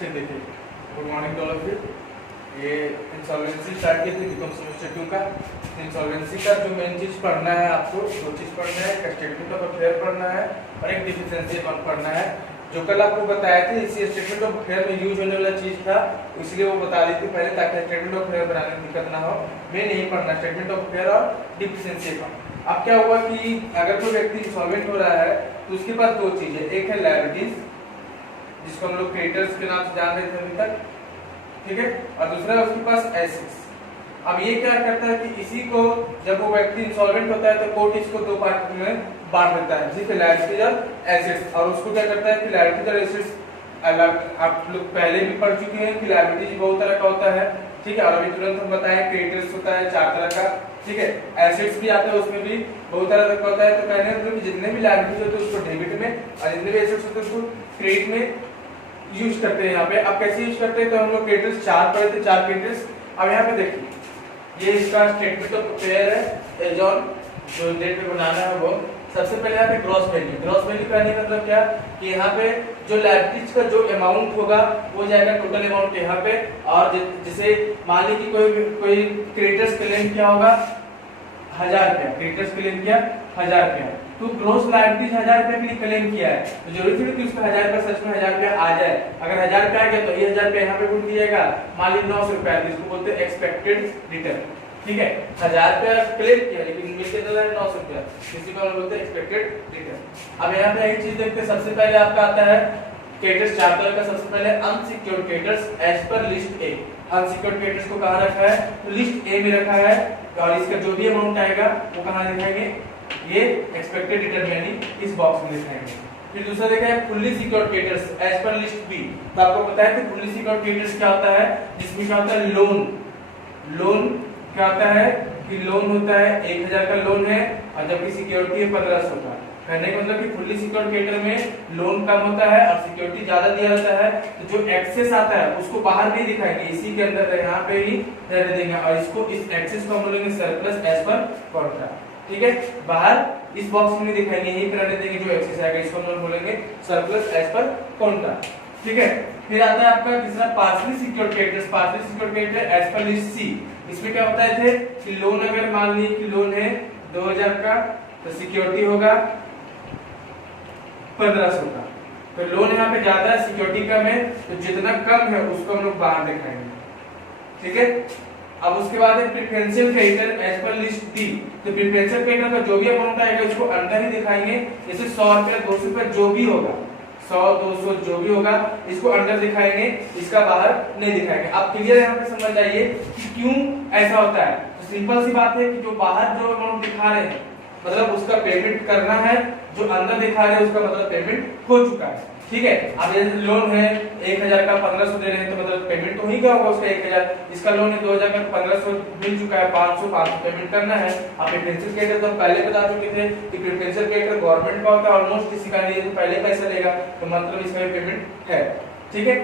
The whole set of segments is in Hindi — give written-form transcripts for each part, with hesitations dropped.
चलिए देखिए, good morning to all of you. ये इंसॉल्वेंसी स्टार्ट की थी बीकॉम सेमेस्टर 2 का। इंसॉल्वेंसी का जो मेन चीज़ पढ़ना है, आपको दो चीज़ पढ़ना है, एक स्टेटमेंट ऑफ अफेयर पढ़ना है और एक डिफिशिएंसी अकाउंट पढ़ना है। जो कल आपको बताया था इसी स्टेटमेंट ऑफ अफेयर में यूज होने वाला चीज़ था, इसलिए वो बता दी थी पहले ताकि स्टेटमेंट ऑफ अफेयर बनाने में दिक्कत ना हो। मेन यही पढ़ना, स्टेटमेंट ऑफ अफेयर और डिफिशिएंसी अकाउंट। अब क्या हुआ कि अगर कोई व्यक्ति इंसॉल्वेंट हो रहा है तो उसके पास दो चीज़ है, एक है लायबिलिटीज जिसको हम लोग क्रेडिटर्स के नाम से जान रहे थे अभी तक, ठीक है, और दूसरा है उसके पास एसेट्स। अब ये क्या करता है कि इसी को जब वो व्यक्ति इंसॉल्वेंट होता है तो कोर्ट इसको दो पार्ट में बांट देता है, जिसमें लायबिलिटीज और एसेट्स। और उसको क्या करता है कि लायबिलिटीज और एसेट्स अलग आप लोग पहले भी पढ़ चुके हैं कि लायबिलिटीज बहुत तरह का होता है, ठीक है, और अभी तुरंत हम बताएं क्रेडिटर्स होता है 4 तरह का, ठीक है, एसेट्स भी आते हैं उसमें भी बहुत तरह का होता है। तो कहने का मतलब जितने भी लायबिलिटीज होते हैं उसको डेबिट में और जितने भी एसेट्स होते हैं उसको क्रेडिट में यूज करते हैं। यहाँ पे अब कैसे यूज करते हैं तो हम लोग क्रेडिटर्स 4 पढ़े थे, 4 क्रेडिटर्स। अब यहाँ पे देखिए ये इसका स्टेटमेंट ऑफ अफेयर है, एज ऑन जो डेट पे बनाना है वो। सबसे पहले यहाँ पे ग्रॉस वैल्यू, ग्रॉस वैल्यू कहने का मतलब क्या कि यहाँ पे जो लायबिलिटीज का जो अमाउंट होगा वो जाएगा टोटल अमाउंट यहाँ पे। और जैसे मान लीजिए कोई क्रेडिटर्स क्लेम किया होगा 1000 रुपया, क्रेडिटर्स क्लेम किया 1000 रुपया, तो ग्रॉस लायबिलिटीज 1000 रुपया के लिए क्लेम किया है तो जरूरी थोड़ी कि उसका 1000 रुपया सच में 1000 रुपया आ जाए। अगर 1000 रुपया आ गया तो ये 1000 रुपया यहाँ पे गुण दिएगा, मान लीजिए 900 रुपया, इसको बोलते हैं एक्सपेक्टेड रिटर्न, ठीक है। 1000 रुपया क्लेम किया लेकिन मिलके चला है 900 रुपया, इसी को हम बोलते हैं एक्सपेक्टेड रिटर्न। अब यहाँ पे एक चीज देखते हैं, सबसे पहले आपका आता है क्रेडिटर्स 4 तरह का। सबसे पहले unsecured creditors as per list A. Unsecured creditors को कहाँ रखा है तो लिस्ट ए में रखा है, और इसका जो भी अमाउंट आएगा वो कहाँ दिखाएंगे, ये एक्सपेक्टेड रिटर्न यानी इस बॉक्स में दिखाएंगे। फिर दूसरा देखा है fully secured creditors as per list B. तो आपको पता है कि फुल्ली सिक्योर्ड क्रेडिटर्स क्या होता है, जिसमें क्या होता है लोन। लोन क्या होता है कि लोन होता है 1000 का लोन है और जबकि सिक्योरिटी है 1500 का। कहने का मतलब कि फुल्ली सिक्योर्ड क्रेडिटर में लोन कम होता है और सिक्योरिटी ज्यादा दिया जाता है, तो जो एक्सेस आता है उसको बाहर नहीं दिखाएंगे, इसी के अंदर यहाँ पे ही रहने देंगे और इसको इस एक्सेस को हम बोलेंगे सरप्लस एज पर कॉन्ट्रैक्ट, ठीक है। बाहर इस बॉक्स में नहीं दिखाएंगे, यहीं पे रहने देंगे जो एक्सेस आएगा, इसको हम बोलेंगे सरप्लस एज पर कॉन्ट्रैक्ट, ठीक है। फिर आता है आपका तीसरा partly secured creditors. Partly secured creditor as per list C. इसमें क्या होता है कि लोन अगर मान लीजिए कि लोन है 2000 का तो सिक्योरिटी होगा 1500 का, तो लोन यहाँ पे ज्यादा है सिक्योरिटी कम है, तो जितना कम है उसको हम लोग बाहर दिखाएंगे, ठीक है। अब उसके बाद है preferential creditor as per list D. तो प्रेफरेंशियल क्रेडिटर का जो भी अमाउंट आएगा उसको अंदर ही दिखाएंगे, जैसे 100 रुपया 200 रुपया जो भी होगा, 100 200 जो भी होगा इसको अंदर दिखाएंगे, इसका बाहर नहीं दिखाएंगे। आप क्लियर यहाँ पे समझ जाइए कि क्यों ऐसा होता है। तो सिंपल सी बात है कि जो बाहर जो अमाउंट दिखा रहे हैं मतलब उसका पेमेंट करना है, जो अंदर दिखा रहे हैं उसका मतलब पेमेंट हो चुका है, ठीक है। अब जैसे लोन है 1000 का 1500 दे रहे हैं तो मतलब पेमेंट तो ही क्या होगा उसका 1000। इसका लोन है 2000 का 1500 मिल चुका है, 500 पेमेंट करना है। अब प्रेफरेंशियल क्रेडिटर तो हम पहले बता चुके थे कि प्रेफरेंशियल क्रेडिटर गवर्नमेंट का होता है, ऑलमोस्ट किसी का नहीं, तो पहले पैसा लेगा तो मतलब इसका भी पेमेंट है, ठीक है।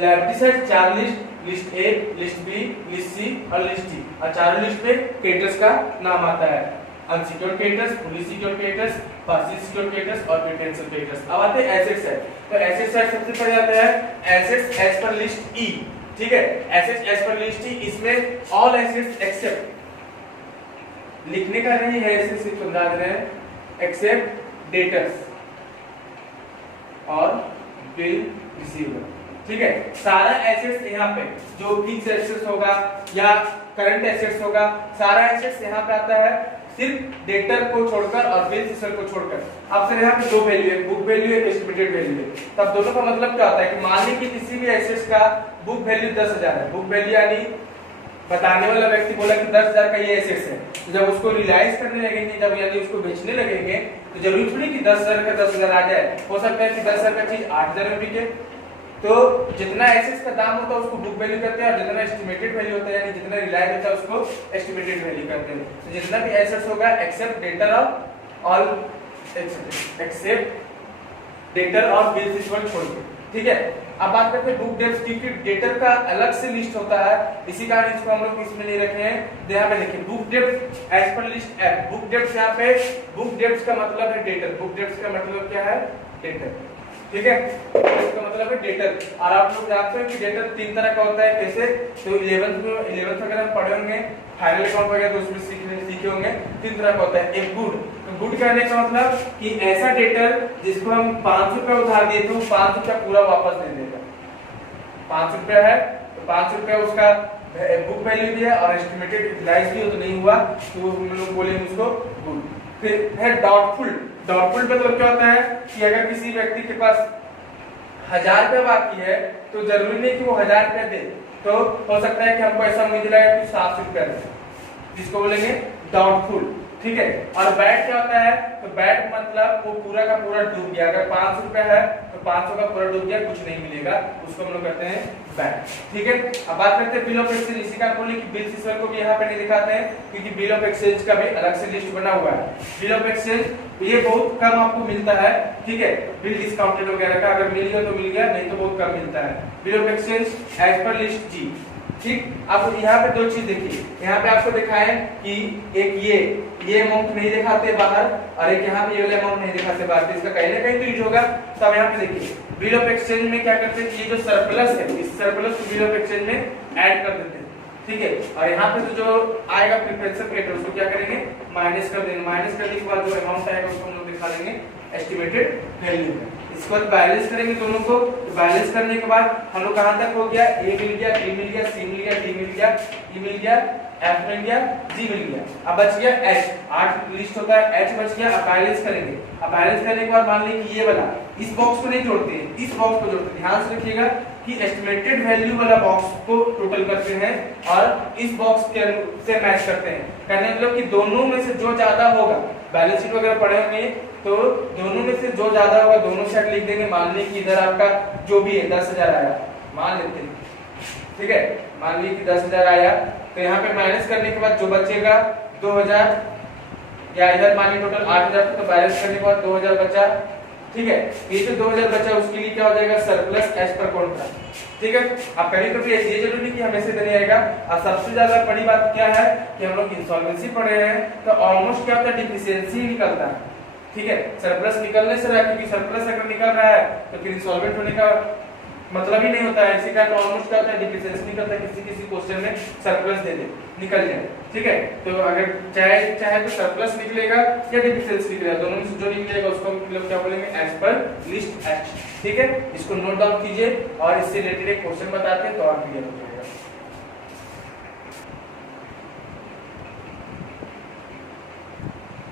Liability side 4 list, list A, list B, list C और लिस्ट डी, और चारों लिस्ट पे क्रेडिटर्स का नाम आता है, unsecured creditors, fully secured creditors, partial secured creditors और प्रेफरेंशियल क्रेडिटर्स। अब आते हैं एसेट्स साइड। तो एसेट्स साइड सबसे पहले आता है एसेट्स एज पर लिस्ट ई, ठीक है। एसेट्स एज पर लिस्ट ई, इसमें ऑल एसेट्स एक्सेप्ट, लिखने का नहीं है, इसे सिर्फ समझा दे रहे हैं, एक्सेप्ट डेटर्स और बिल रिसीवेबल, ठीक है। सारा एसेट्स यहाँ पे जो फिक्स एसेट्स होगा या करंट एसेट्स होगा, सारा एसेट्स यहाँ पे आता है, सिर्फ डेटर को छोड़कर और बिल रिसीवेबल को छोड़कर। अब सर यहाँ पे दो वैल्यू है, बुक वैल्यू है, एस्टिमेटेड वैल्यू है। तब दोनों का मतलब क्या होता है कि मान लीजिए कि किसी भी एसेट्स का बुक वैल्यू 10,000 है, बुक वैल्यू यानी बताने वाला व्यक्ति बोला कि 10,000 का ये एसेट्स है, तो जब उसको रियलाइज करने लगेंगे, जब यानी उसको बेचने लगेंगे तो जरूरी थोड़ी कि 10,000 का 10,000 आ जाए, हो सकता है कि 10,000 का चीज 8,000 में बिके। तो जितना एसेट्स का दाम होता है उसको बुक वैल्यू करते हैं और जितना एस्टिमेटेड वैल्यू होता है यानी जितना रिलायड होता है उसको एस्टिमेटेड वैल्यू करते हैं। तो जितना भी एसेट्स होगा except debtor of all, except debtor और बिल रिसीवेबल छोड़ के, ठीक है। अब बात करते हैं बुक डेब्ट्स, क्योंकि डेटर का अलग से लिस्ट होता है, इसी कारण इसको हम लोग इसमें नहीं रखे हैं। यहाँ पे देखिए book debts as per list F. Book debts यहाँ पे, बुक डेब्ट्स का मतलब है डेटर, बुक डेब्ट्स का मतलब क्या है डेटर, ठीक है, इसका मतलब है डेटर। और आप लोग जानते हो कि डेटर 3 तरह का होता है, कैसे? तो 11th वगैरह में पढ़े होंगे, फाइनल अकाउंट वगैरह तो उसमें सीखे होंगे। 3 तरह का होता है। एक गुड, तो गुड कहने का मतलब कि ऐसा डेटर जिसको हम 500 रुपया उधार दिए तो 500 रुपया पूरा वापस दे देगा। 500 रुपया है तो 500 रुपया उसका बुक वैल्यू भी है और एस्टिमेटेड यूटिलाइज भी हो तो नहीं हुआ, तो हम लोग बोलेंगे उसको गुड। फिर है डाउटफुल। डाउटफुल मतलब क्या होता है कि अगर किसी व्यक्ति के पास 1000 रुपया बाकी है तो जरूरी नहीं कि वो 1000 रुपया दे, तो हो सकता है कि हमको ऐसा उम्मीद दिलाएगा कि 700 रुपया दे, जिसको बोलेंगे डाउटफुल। ठीक है, और बैड क्या होता है? तो बैड मतलब वो पूरा का पूरा डूब गया। अगर 500 रुपया है तो 500 का पूरा डूब गया, कुछ नहीं मिलेगा, उसको हम लोग कहते हैं बैड। ठीक है, अब बात करते हैं बिल ऑफ एक्सचेंज। इसी का बोले कि बिल सीजर को भी यहाँ पे नहीं दिखाते हैं क्योंकि बिल ऑफ एक्सचेंज का भी अलग से लिस्ट बना हुआ है। बिल ऑफ एक्सचेंज ये बहुत कम आपको मिलता है। ठीक है, बिल डिस्काउंटेड वगैरह का अगर मिल गया तो मिल गया, नहीं तो बहुत कम मिलता है। Bill of exchange as per list G. ठीक, अब यहाँ पे 2 चीज देखिए, यहाँ पे आपको दिखाए कि एक ये अमाउंट नहीं दिखाते बाहर और एक यहाँ पे ये वाला अमाउंट नहीं दिखाते बाहर, तो इसका कहीं ना कहीं तो यूज होगा। तो अब यहाँ पे देखिए बिल ऑफ एक्सचेंज में क्या करते हैं, ये जो सरप्लस है इस सरप्लस को बिल ऑफ एक्सचेंज में ऐड कर देते हैं। ठीक है, और यहाँ पे तो जो आएगा प्रिफरेंशियल क्रेडिटर उसको क्या करेंगे, माइनस कर देंगे। माइनस करने के बाद जो अमाउंट आएगा उसको हम लोग दिखा देंगे एस्टिमेटेड वैल्यू में। इसके बाद बैलेंस करेंगे दोनों को। तो बैलेंस करने के बाद हम लोग कहां तक हो गया, ए मिल गया, बी मिल गया, सी मिल गया, डी मिल गया, ई मिल गया, एफ मिल गया, जी मिल गया। अब बच गया एच। 8 लिस्ट होता है, एच बच गया। अब बैलेंस करेंगे। अब बैलेंस करने के बाद मान लीजिए कि ये वाला इस बॉक्स को नहीं जोड़ते हैं, इस बॉक्स को जोड़ते हैं। ध्यान से रखिएगा कि एस्टिमेटेड वैल्यू वाला बॉक्स को टोटल करते हैं और इस बॉक्स के से मैच करते हैं। कहने मतलब कि दोनों में से जो ज्यादा होगा, बैलेंस शीट वगैरह पढ़े होंगे, तो दोनों में से जो ज्यादा होगा दोनों साइड लिख देंगे। मान लीजिए कि इधर आपका जो भी है 10,000 आया, मान लेते हैं। ठीक है, मान लीजिए कि 10,000 आया, तो यहाँ पे माइनस करने के बाद जो बचेगा 2,000, या इधर मान लीजिए टोटल 8,000, तो बैलेंस करने के बाद 2,000 बचा। ठीक है, ये जो 2,000 बचा उसके लिए क्या हो जाएगा, सरप्लस एज पर कॉन्ट्रैक्ट। ठीक है, अब कभी कभी ये जरूरी नहीं कि हमेशा नहीं आएगा। और सबसे ज्यादा बड़ी बात क्या है कि हम लोग इंसॉल्वेंसी पढ़े हैं तो ऑलमोस्ट क्या होता है, डिफिशियंसी निकलता है। ठीक है, सरप्लस निकलने से रहा, क्योंकि सरप्लस अगर निकल रहा है तो फिर इंसॉल्वेंट होने का मतलब ही नहीं होता है। इसी कारण ऑलमोस्ट क्या होता है, डिफिशियंसी निकलता है। किसी क्वेश्चन में सरप्लस दे दे, निकल जाए। ठीक है, तो अगर चाहे तो सरप्लस निकलेगा या डिफिशियंसी निकलेगा, दोनों में से जो निकलेगा उसको मतलब क्या बोलेंगे, एज पर लिस्ट एच। ठीक है, इसको नोट डाउन कीजिए और इससे रिलेटेड एक क्वेश्चन बताते हैं तो और क्लियर हो जाएगा।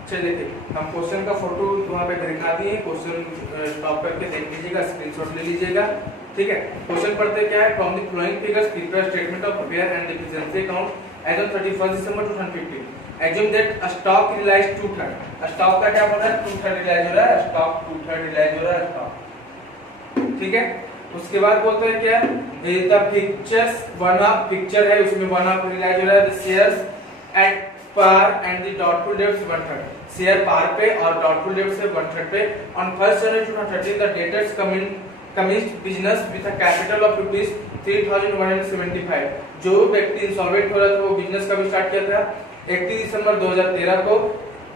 चलिए देखिए, हम क्वेश्चन का फोटो वहां पे दिखा दिए। क्वेश्चन स्टॉप करके देख लीजिएगा, स्क्रीनशॉट ले लीजिएगा। ठीक है, क्वेश्चन पढ़ते क्या है, from the following figures prepare statement of prepare and deficiency account as on 31 December 2015। Assume that stock realized 2/3। Stock का क्या पता है, 2/3 रियलाइज हो रहा है, स्टॉक 2/3 रियलाइज हो रहा है स्टॉक। ठीक है, उसके बाद बोलते हैं क्या, the pictures one of picture है उसमें वन ऑफ रियलाइज हो रहा है, the shares at par and the doubtful debts 1/3। Share par पे और डाउटफुल डेब्ट्स पे 1/3 पे। On 1st January 2013 the debtors commenced business with a capital of rupees 3,175। जो व्यक्ति इंसॉल्वेंट हो रहा था वो बिजनेस कब स्टार्ट किया था, 31 दिसंबर 2013 को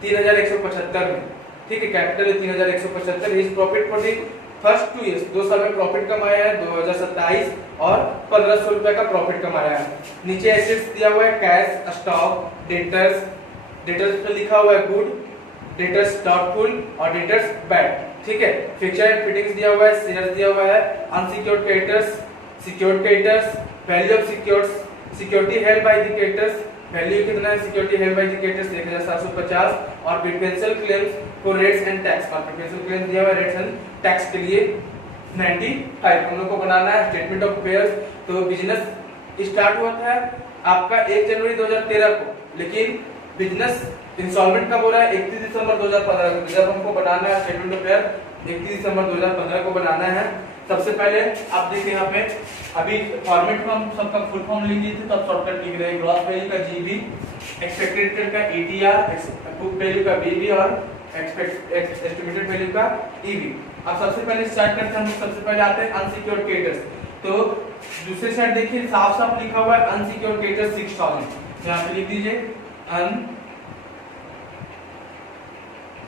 3,175 में। ठीक है, कैपिटल है 3,175। Is profit for the first 2 years, 2 साल में प्रॉफिट कमाया है 2027 और 1,500 रुपए का प्रॉफिट कमाया है। नीचे एसेट्स दिया हुआ है, कैश, स्टॉक, डेटर्स। डेटर्स पे लिखा हुआ है गुड, डेटर्स डाउटफुल और डेटर्स बैड। ठीक है, फिक्चर एंड फिटिंग्स दिया हुआ है, शेयर्स दिया हुआ है, unsecured creditors, secured creditors, value of security held by the creditors. Value कितना है security held by the creditors, 1,750। और preferential claims for rates and tax. और प्रिफरेंशियल क्लेम्स दिया हुआ है रेट्स एंड टैक्स के लिए 95। हम लोग को बनाना है स्टेटमेंट ऑफ अफेयर्स। तो बिजनेस स्टार्ट हुआ था आपका 1 जनवरी 2013 को, लेकिन बिजनेस इंसॉल्वेंट कब हो रहा है, 31 दिसंबर 2015 को। जब हमको बनाना है स्टेटमेंट ऑफ अफेयर 31 दिसंबर 2015 को बनाना है। सबसे पहले आप देखिए यहाँ पे अभी फॉर्मेट में हम सबका फुल फॉर्म लिख दिए थे, तब शॉर्टकट लिख रहे हैं। ग्रॉस वैल्यू का जीबी, एक्सपेक्टेड रिटर्न का ईटीआर, बुक वैल्यू का बीबी और एस्टिमेटेड वैल्यू का ईवी। अब सबसे पहले स्टार्ट करते हैं, हम सबसे पहले आते हैं अनसिक्योर्ड क्रेडिटर्स। तो दूसरे साइड देखिए साफ साफ लिखा हुआ है अनसिक्योर्ड क्रेडिटर्स 6,000। यहाँ पे लिख दीजिए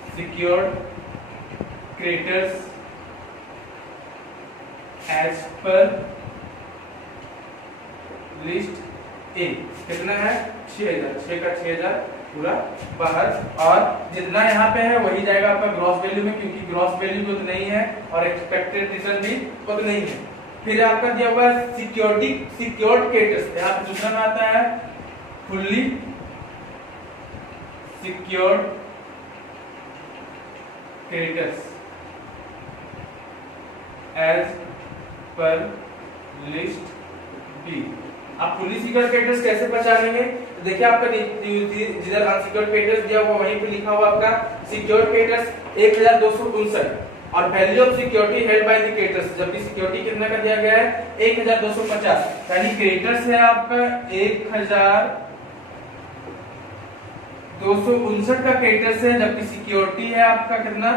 unsecured creditors as per list A कितना है 6000, 6 का 6000 पूरा बाहर, और जितना यहाँ पे है वही जाएगा आपका ग्रॉस वैल्यू में, क्योंकि ग्रॉस वैल्यू भी उतना ही है और एक्सपेक्टेड रिटर्न भी उतना ही है। फिर आपका दिया हुआ है सिक्योर्ड क्रेडिटर्स, यहाँ पे दूसरा में आता है fully secured creditors as per list B. आप फुल्ली सिक्योर्ड क्रेडिटर्स कैसे पहचानेंगे? तो देखिए आपका जिधर अनसिक्योर्ड क्रेडिटर्स दिया हुआ वहीं पे लिखा हुआ आपका सिक्योर्ड क्रेडिटर्स 1259 और value of security held by the creditors, जबकि सिक्योरिटी कितना का दिया गया है 1250, यानी क्रेडिटर्स है आपका 1259 का क्रेडिटर्स है, जबकि सिक्योरिटी है आपका कितना,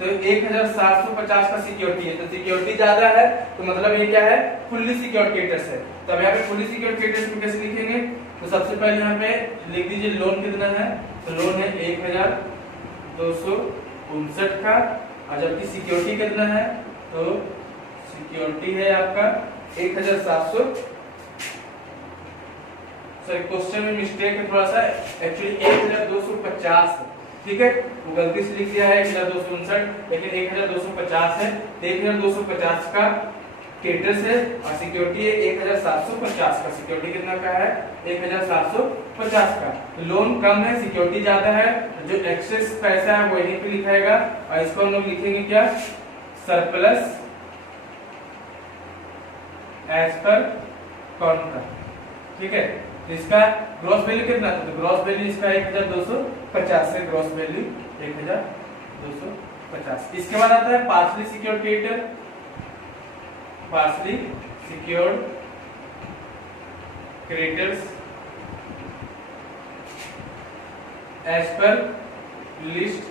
तो 1750 का सिक्योरिटी है। तो सिक्योरिटी ज्यादा है तो मतलब ये क्या है, फुल्ली सिक्योर्ड क्रेडिटर्स है। तो अब यहाँ पे फुल्ली सिक्योर्ड क्रेडिटर्स में कैसे लिखेंगे? तो सबसे पहले यहाँ पे लिख दीजिए लोन कितना है, तो लोन है 1259 का, और जबकि सिक्योरिटी कितना है, तो सिक्योरिटी है आपका 1700, सॉरी क्वेश्चन में मिस्टेक है थोड़ा सा, एक्चुअली 1250, ठीक है, वो गलती से लिख दिया है 1259, लेकिन 1250 है। 1250 का क्रेडिटर्स है और सिक्योरिटी है 1750 का, सिक्योरिटी कितना का है 1750 का। लोन कम है, सिक्योरिटी ज्यादा है, जो एक्सेस पैसा है वो यहीं पे लिखाएगा, और इसको हम लोग लिखेंगे क्या, सरप्लस एज पर कॉन्ट्रैक्ट, ठीक है। इसका ग्रॉस वैल्यू कितना था, तो ग्रॉस वैल्यू इसका 1250 है, ग्रॉस वैल्यू 1250। इसके बाद आता है partly secured creditor, partly secured creditors as per list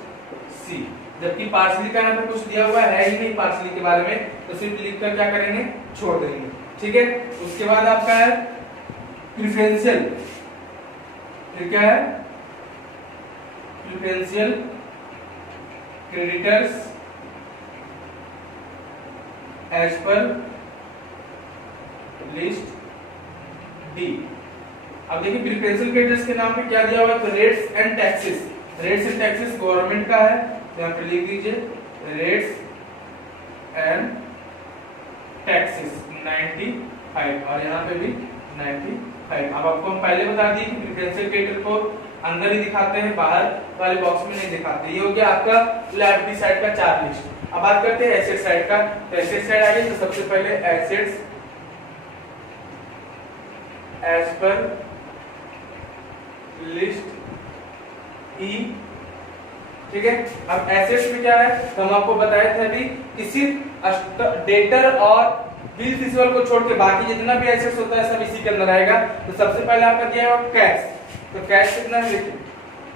C, जबकि पार्शली का यहाँ पे कुछ दिया हुआ है ही नहीं पार्शली के बारे में, तो सिर्फ लिखकर क्या करेंगे, छोड़ देंगे, ठीक है। उसके बाद आपका है प्रिफरेंशियल, फिर क्या है, preferential creditors as per list D. अब देखिए प्रिफरेंशियल क्रेडिटर्स के नाम पे क्या दिया हुआ है, तो rates and taxes, rates and taxes government का है, यहाँ पे लिख दीजिए रेट्स एंड टैक्सेस 95, और यहाँ पे भी 95। अब आपको हम पहले बता दिए कि प्रिफरेंशियल क्रेडिटर को अंदर ही दिखाते हैं, बाहर वाले बॉक्स में नहीं दिखाते। ये हो गया आपका लायबिलिटी साइड का चार्ट लिस्ट। अब बात करते हैं एसेट साइड का, तो एसेट साइड आ गई, तो सबसे पहले एसेट्स एज पर लिस्ट ई, ठीक है। अब एसेट्स में क्या है, तो हम आपको बताए थे अभी कि सिर्फ डेटर और बिल रिसीवेबल को छोड़ के बाकी जितना भी एसेट्स होता है सब इसी के अंदर आएगा। तो सबसे पहले आपका दिया है कैश, तो कैश कितना है देखिए,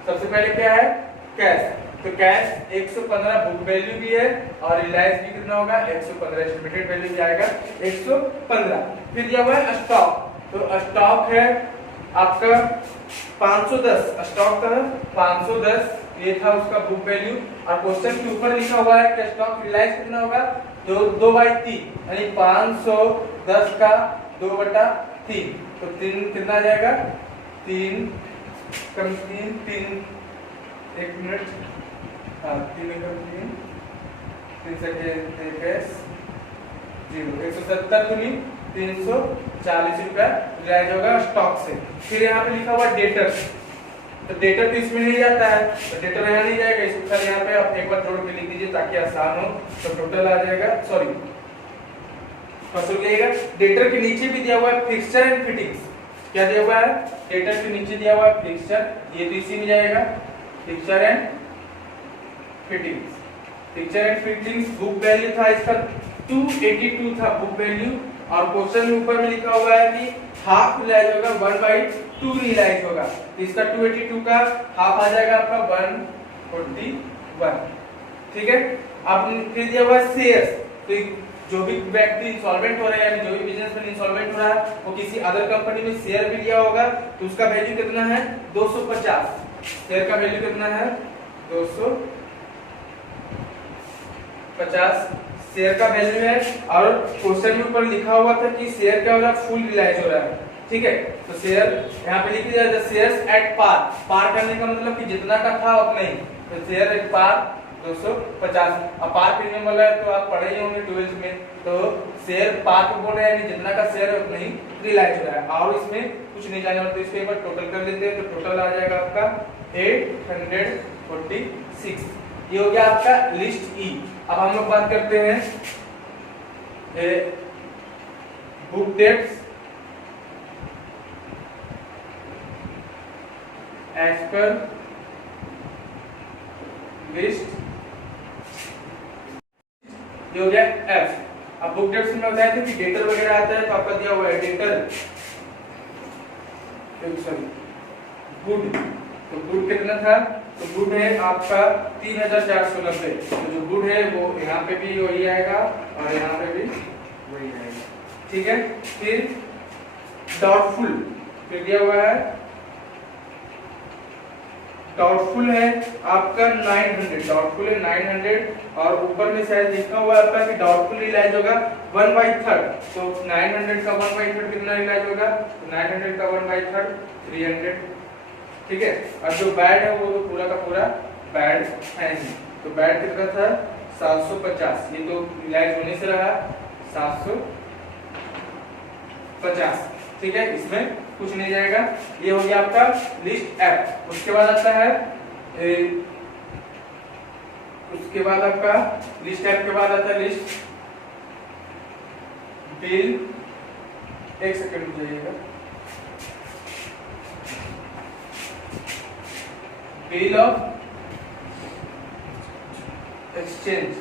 सबसे पहले क्या है कैश, तो कैश 115 बुक वैल्यू भी है और रिलायंस भी कितना होगा 115, एस्टिमेटेड वैल्यू भी आएगा 115। फिर दिया हुआ है स्टॉक, तो स्टॉक है आपका 510, स्टॉक का 510 ये था उसका बुक वैल्यू, और क्वेश्चन के ऊपर लिखा हुआ है कि स्टॉक रिलायंस कितना होगा 2/3, यानी 510 का 2/3, तो 3 कितना जाएगा 3 कम 3 एक मिनट, हाँ 3 सेकेंड 170 दूनी 340 रुपया रिलायंस होगा स्टॉक से। फिर यहाँ पे लिखा हुआ डेटर्स, तो डेटर तो इसमें नहीं जाता है, तो डेटर यहाँ नहीं जाएगा, इसको यहाँ पे आप एक बार जोड़ के लिख दीजिए ताकि आसान हो। तो टोटल आ जाएगा, सॉरी फंस गएगा। डेटर के नीचे भी दिया हुआ है फिक्सचर एंड फिटिंग्स, क्या दिया हुआ है, डेटर के नीचे दिया हुआ है फिक्सचर, ये तो इसी में जाएगा fixture and fittings. Fixture and fittings book value था इसका 282 था बुक वैल्यू, और क्वेश्चन में ऊपर में लिखा हुआ है कि हाफ रिलाइज होगा 1/2 रिलाइज होगा, तो इसका 282 का हाफ आ जाएगा आपका 141, ठीक है। अब फिर दिया हुआ है शेयर्स, तो जो भी व्यक्ति इंसॉल्वेंट हो रहा है, जो भी बिजनेसमैन इंसॉल्वेंट हो रहा है, वो किसी अदर कंपनी में शेयर भी लिया होगा, तो उसका वैल्यू कितना है 250, शेयर का वैल्यू कितना है 250 शेयर का वैल्यू है, और क्वेश्चन में ऊपर लिखा हुआ था कि शेयर क्या हो रहा है, फुल रियलाइज हो रहा है, ठीक है। तो शेयर यहाँ पे लिख दिया शेयर्स एट पार, पार करने का मतलब कि जितना का था उतना ही, तो शेयर एट पार 250। अब पार प्रीमियम वाला है तो आप पढ़े ही होंगे 12th में, तो शेयर पार को बोल रहे हैं, जितना का शेयर है उतना ही रियलाइज हो रहा है, और इसमें कुछ नहीं जाने वाला। तो इसको एक बार टोटल कर लेते हैं, तो टोटल आ जाएगा आपका 846। ये हो गया आपका लिस्ट ई। अब हम लोग बात करते हैं book debts as per list, ये हो गया एफ। अब बुक डेट्स में बताया था कि डेटर वगैरह आता है, तो आपका दिया हुआ है डेटर सॉरी गुड, तो गुड कितना था, तो गुड है आपका 3490। तो जो गुड है वो यहाँ पे भी वही आएगा और यहाँ पे भी वही आएगा, ठीक है। फिर डाउटफुल फिर दिया हुआ है, डाउटफुल है आपका 900, डाउटफुल है 900, और ऊपर में शायद लिखा हुआ है आपका कि डाउटफुल रियलाइज होगा 1/3। तो 900 का 1/3 कितना रियलाइज होगा, तो 900 का 1/3 300, ठीक है। और जो बैड है वो तो पूरा का पूरा बैड है ही, तो बैड कितना था 750, ये तो रियलाइज होने से रहा 750, ठीक है, इसमें कुछ नहीं जाएगा। ये हो गया आपका लिस्ट एफ। उसके बाद आता है उसके बाद आपका लिस्ट एफ के बाद आता है लिस्ट बिल, एक सेकंड रुक जाइएगा, bill of exchange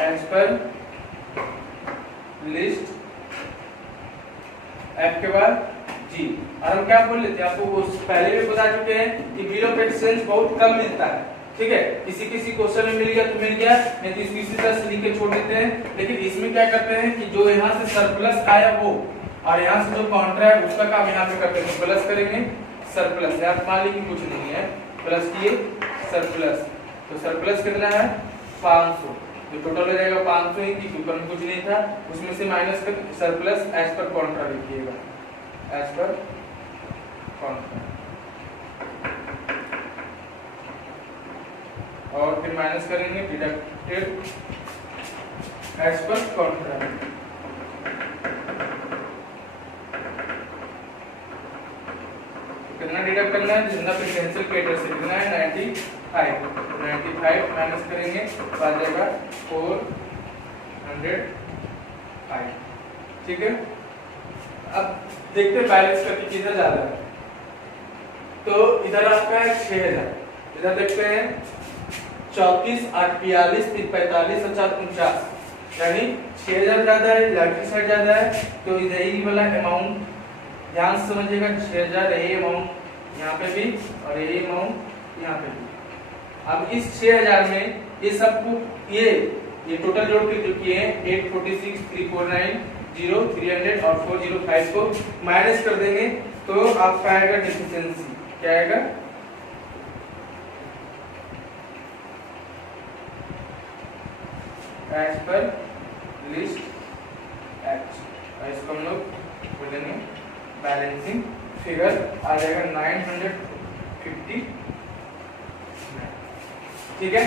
as per list F के बाद जी। और हम क्या बोल लेते हैं, आपको पहले भी बता चुके हैं कि बिल ऑफ एक्सचेंज बहुत कम मिलता है, ठीक है। किसी किसी क्वेश्चन में मिल गया तो मिल गया, नहीं तो इसी तरह से लिख के छोड़ देते हैं। लेकिन इसमें क्या करते हैं कि जो यहाँ से सरप्लस आया वो, और यहाँ से जो काउंटर है उसका काम यहाँ पे करते हैं, प्लस करेंगे सरप्लस, यहाँ मान ली कि कुछ नहीं है, प्लस किए सरप्लस, तो सरप्लस कितना है 500, जो टोटल हो जाएगा 500 ही, कि ऊपर में कुछ नहीं था, उसमें से माइनस कर सरप्लस एज पर कॉन्ट्रा लिखिएगा, एज पर कॉन्ट्रा, और फिर माइनस करेंगे डिडक्टेड एज पर कॉन्ट्रा। कितना डिडक्ट करना है, जितना प्रेफरेंशियल क्रेडिट से कितना है 95 माइनस करेंगे तो आ जाएगा 405, ठीक है। अब देखते हैं बैलेंस करके कितना ज्यादा है, तो इधर आपका है 6000, इधर देखते हैं 34 8 42 3 45 और 4 49, यानी 6000 ज्यादा है, लाइट साइड ज्यादा है, तो इधर ही वाला अमाउंट ध्यान से समझिएगा, 6000 यही अमाउंट यहाँ पे भी और यही अमाउंट यहाँ पे भी। अब इस 6000 में ये सबको ये टोटल जोड़ के जो किए हैं 846 349 0 300 और 405 को माइनस कर देंगे, तो आपका आएगा डिफिशिएंसी, क्या आएगा एज पर लिस्ट एच, और इसको हम लोग बोलेंगे बैलेंसिंग फिगर, आ जाएगा 950, ठीक है।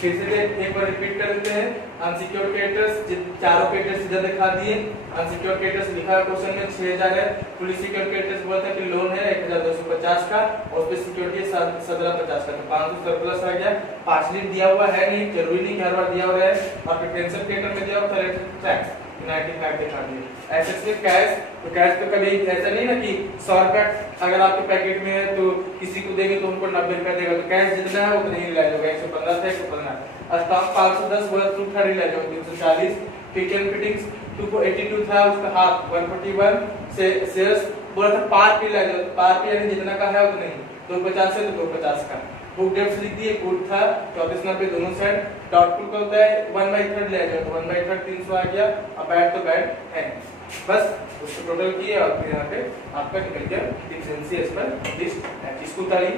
फिर से एक बार रिपीट कर देते हैं, अनसिक्योर्ड क्रेडिटर्स चारों क्रेडिटर्स इधर दिखा दिए, अनसिक्योर्ड क्रेडिटर्स लिखा है क्वेश्चन में 6000 है, फुली सिक्योर्ड क्रेडिटर्स बोलते हैं कि लोन है 1250 का और उस पे सिक्योरिटी है 1750 का, तो 500 सरप्लस आ गया। पार्शली दिया हुआ है नहीं, जरूरी नहीं कि हर बार दिया हुआ है, और प्रेफरेंशियल क्रेडिटर में दिया हुआ था टैक्स 95 दिखा दिए। ऐसे सिर्फ कैश, तो कैश तो कभी ऐसा नहीं ना कि 100 रुपया अगर आपके पैकेट में है तो किसी को देंगे तो उनको 90 रुपया देगा, तो कैश जितना है उतना ही रिलाइज होगा, 115 था 115, स्टॉक 510 बोला तो था रिलाइज होगा 340, फिक्स एंड फिटिंग्स 282 था उसका हाफ 141 से शेयर्स बोला था पार पे रिलाइज होगा, पार पे यानी जितना का है उतना ही, 250 है तो 250 का। बुक डेट्स लिख दिए, गुड था 2490 दोनों साइड, डाउटफुल का होता है 1/3 ले जाओ, तो 1/3 300 आ गया, अब बैड तो बैड है, बस उसको टोटल किए और फिर यहाँ पे आपका निकल गया डिफिशिएंसी एज पर लिस्ट, इसको उतारिए।